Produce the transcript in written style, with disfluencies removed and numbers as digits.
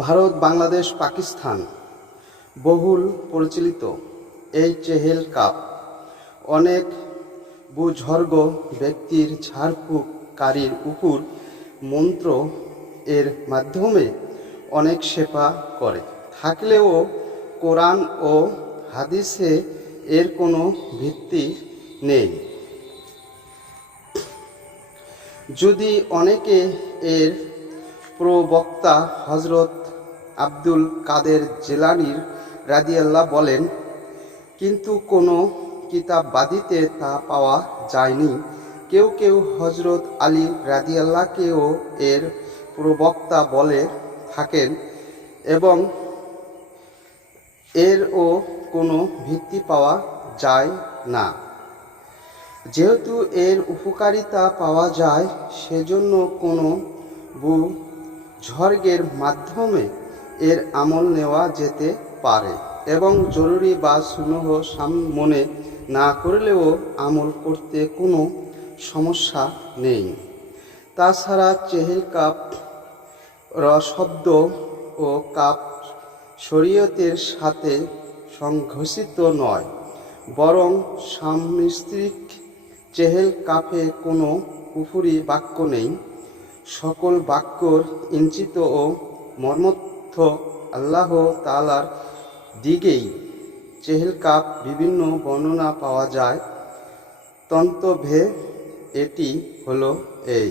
ভারত, বাংলাদেশ, পাকিস্তান বহুল পরিচালিত এই চেহেল কাপ অনেক বুজুর্গ ব্যক্তির ঝাড়ফুঁককারীর উপর মন্ত্র এর মাধ্যমে অনেক সেবা করে থাকলেও কোরআন ও হাদিসে এর কোনো ভিত্তি নেই। যদি অনেকে এর প্রবক্তা হজরত আব্দুল কাদের জিলানীর রাদিয়াল্লাহ বলেন, কিন্তু কোনো কিতাববাদীতে তা পাওয়া যায়নি। কেউ কেউ হজরত আলী রাদিয়াল্লাহকেও এর প্রবক্তা বলে থাকেন এবং এরও কোনো ভিত্তি পাওয়া যায় না। যেহেতু এর উপকারিতা পাওয়া যায়, সেজন্য কোনো বুজুর্গের মাধ্যমে এর আমল নেওয়া যেতে পারে এবং জরুরি বা সুন্নাহ মনে না করলেও আমল করতে কোনো সমস্যা নেই। তাছাড়া চেহেল কাপ শব্দ ও কাপ শরীয়তের সাথে সংঘর্ষিত নয়, বরং সামষ্টিক। চেহেল কাপে কোনো কুফরি বাক্য নেই। সকল বাক্যর ইঞ্চিত ও মর্মর্থ আল্লাহ তাআলার দিকেই। চেহেল কাপ বিভিন্ন বর্ণনা পাওয়া যায়, তন্তভে এটি হলো এই।